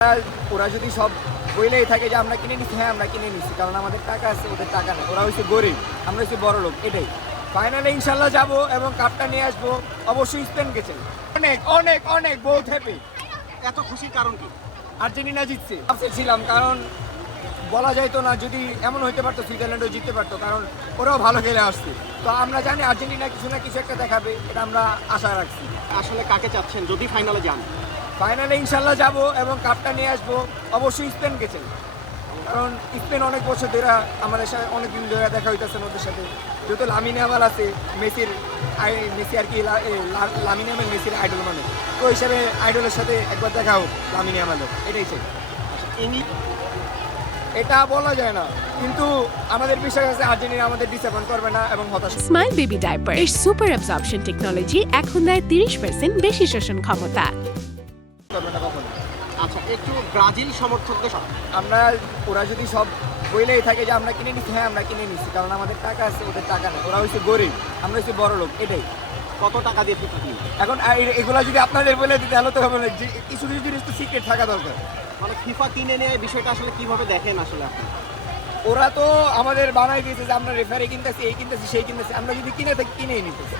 ওরা যদি সব বইলেই থাকে যে আমরা কিনে নিচ্ছি, হ্যাঁ আমরা কিনে নিচ্ছি, কারণ আমাদের টাকা আছে, ওদের টাকা নেই। ওরা হচ্ছে গরিব, আমরা হচ্ছে বড় লোক, এটাই। ফাইনালে ইনশাল্লাহ যাবো এবং কাপটা নিয়ে আসবো। অবশ্যই স্পেনকে চাই। অনেক অনেক অনেক বহুত হ্যাপি। এত খুশির কারণ কি? আর্জেন্টিনা জিতছে ছিলাম, কারণ বলা যাইতো না, যদি এমন হইতে পারতো সুইজারল্যান্ডও জিততে পারতো, কারণ ওরাও ভালো খেলে আসছে। তো আমরা জানি আর্জেন্টিনা কিছু না কিছু একটা দেখাবে, এটা আমরা আশা রাখছি। আসলে কাকে চাচ্ছেন যদি ফাইনালে যান? ফাইনালে ইনশাল্লাহ যাবো এবং কাপটা নিয়ে আসবো। অবশ্যই স্পেনকে চাই, কারণ স্পেন অনেক বছর ধরে আমাদের সাথে অনেক দিন ধরে দেখা হইতেছে ওদের সাথে। যেহেতু লামিন ইয়ামাল আছে, মেসি আর কি লামিন ইয়ামাল মেসির আইডল, মানে তো হিসাবে আইডলের সাথে একবার দেখা হোক লামিন ইয়ামালের, এটাই চাই। এটা বলা যায় না, কিন্তু আমাদের বিশ্বাস আছে আর্জেন্টিনা আমাদের ডিসঅ্যাপয়েন্ট করবে না এবং হতাশ স্মাইল বেবি ডায়াপার এর সুপার অ্যাবজর্পশন টেকনোলজি এখন দেয় 30% বেশি শোষণ ক্ষমতা। করবে না কখনো। আচ্ছা, একটু ব্রাজিল সমর্থকদের আমরা ওরা যদি সব বইলেই থাকে যে আমরা কিনে নিচ্ছি, হ্যাঁ আমরা কিনে নিচ্ছি, কারণ আমাদের টাকা আছে, ওদের টাকা নেই। ওরা হচ্ছে গরিব, আমরা হচ্ছে বড় লোক, এটাই। কত টাকা দিয়ে ফিফা কিনবে? এখন এগুলা যদি আপনাদের বলে দিতে হলে তো হবে না, কিছু কিছু জিনিস তো সিক্রেট থাকা দরকার। মানে ফিফা কিনে নিয়ে বিষয়টা আসলে কিভাবে দেখেন আসলে আপনি? ওরা তো আমাদের বানাই দিয়েছে যে আমরা রেফারি কিনতেছি, এই কিনতেছি, সেই কিনতেছি, আমরা যদি কিনে থাকি কিনেই নিতেছি।